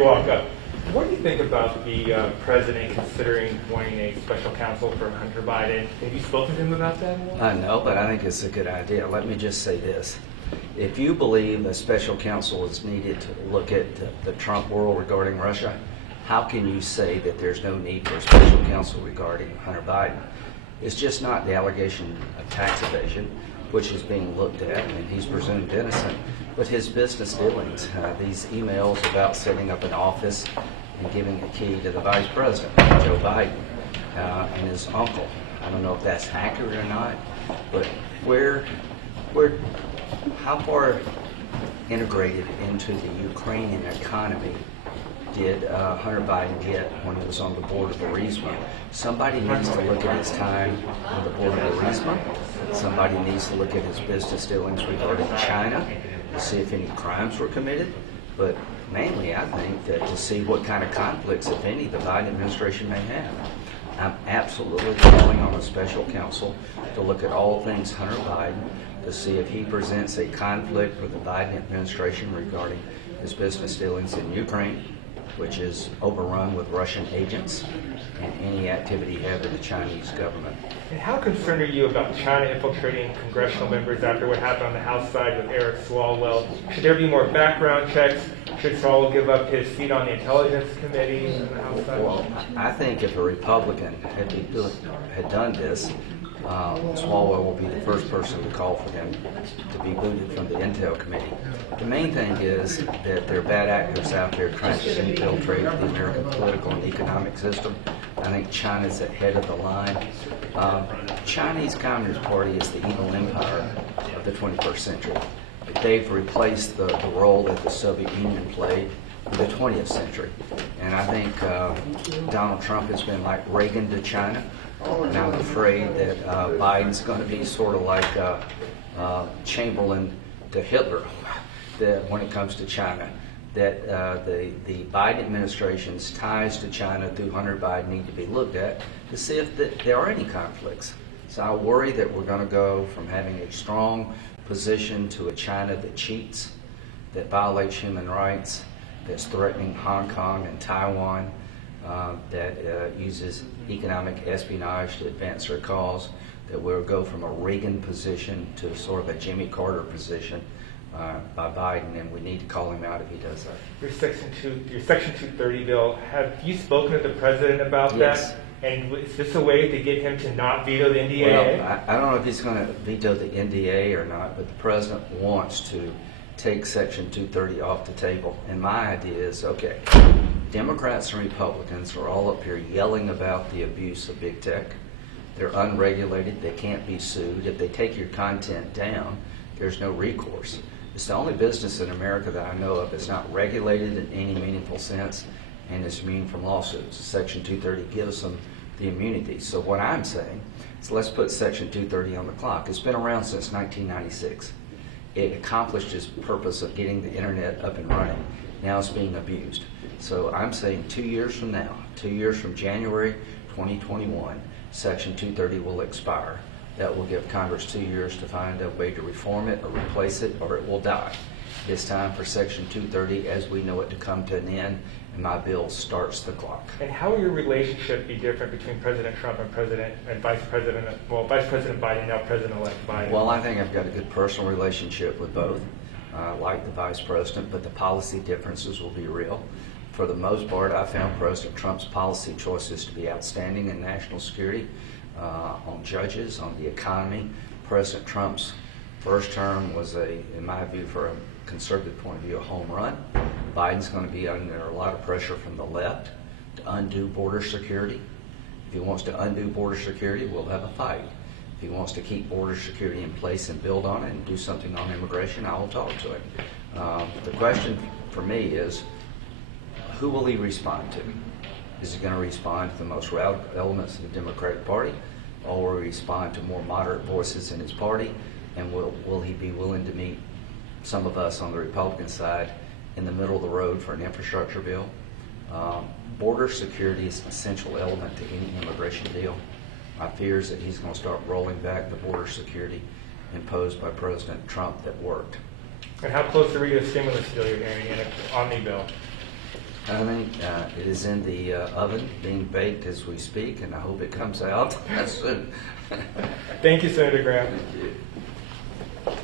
Walk up. What do you think about the president considering wanting a special counsel for Hunter Biden? Have you spoken to him about that? No, but I think it's a good idea. Let me just say this. If you believe a special counsel is needed to look at the Trump world regarding Russia, how can you say that there's no need for a special counsel regarding Hunter Biden? It's just not the allegation of tax evasion, which is being looked at, and he's presumed innocent, but his business dealings, these emails about setting up an office and giving a key to the vice president, Joe Biden, and his uncle. I don't know if that's accurate or not, but how far integrated into the Ukrainian economy did Hunter Biden get when he was on the board of Burisma? Somebody needs to look at his time on the board of Burisma. Somebody needs to look at his business dealings regarding China to see if any crimes were committed. But mainly, I think that to see what kind of conflicts, if any, the Biden administration may have. I'm absolutely calling on a special counsel to look at all things Hunter Biden to see if he presents a conflict with the Biden administration regarding his business dealings in Ukraine, which is overrun with Russian agents, and any activity he had with the Chinese government. And how concerned are you about China infiltrating congressional members after what happened on the House side with Eric Swalwell? Should there be more background checks? Should Swalwell give up his seat on the Intelligence Committee on the House side? Well, I think if a Republican had done this, Swalwell will be the first person to call for him to be booted from the Intel Committee. The main thing is that there are bad actors out there trying to infiltrate the American political and economic system. I think China's ahead of the line. Chinese Communist Party is the evil empire of the 21st century. They've replaced the role that the Soviet Union played in the 20th century. And I think Donald Trump has been like Reagan to China. And I'm afraid that Biden's going to be sort of like Chamberlain to Hitler when it comes to China. That the Biden administration's ties to China through Hunter Biden need to be looked at to see if there are any conflicts. So I worry that we're going to go from having a strong position to a China that cheats, that violates human rights, that's threatening Hong Kong and Taiwan, that uses economic espionage to advance their cause, that we'll go from a Reagan position to sort of a Jimmy Carter position by Biden, and we need to call him out if he does that. Your Section 230 bill, have you spoken to the president about Yes. that? And is this a way to get him to not veto the NDAA? Well, I don't know if he's going to veto the NDA or not, but the president wants to take Section 230 off the table. And my idea is, okay, Democrats and Republicans are all up here yelling about the abuse of big tech. They're unregulated. They can't be sued. If they take your content down, there's no recourse. It's the only business in America that I know of that's not regulated in any meaningful sense and is immune from lawsuits. Section 230 gives them the immunity. So what I'm saying is let's put Section 230 on the clock. It's been around since 1996. It accomplished its purpose of getting the internet up and running. Now it's being abused. So I'm saying 2 years from now, 2 years from January 2021, Section 230 will expire. That will give Congress 2 years to find a way to reform it or replace it, or it will die. It's time for Section 230 as we know it to come to an end, and my bill starts the clock. And how will your relationship be different between President Trump and Vice President Biden, now President-elect Biden? Well, I think I've got a good personal relationship with both. I like the Vice President, but the policy differences will be real. For the most part, I found President Trump's policy choices to be outstanding in national security, on judges, on the economy. President Trump's first term was, in my view, for a conservative point of view, a home run. Biden's going to be under a lot of pressure from the left to undo border security. If he wants to undo border security, we'll have a fight. If he wants to keep border security in place and build on it and do something on immigration, I will talk to him. The question for me is, who will he respond to? Is he going to respond to the most radical elements of the Democratic Party, or will he respond to more moderate voices in his party? And will he be willing to meet some of us on the Republican side in the middle of the road for an infrastructure bill? Border security is an essential element to any immigration deal. My fear is that he's going to start rolling back the border security imposed by President Trump that worked. And how close are we to a stimulus deal you're hearing in an omni bill? I think it is in the oven, being baked as we speak, and I hope it comes out soon. Thank you, Senator Graham. Thank you.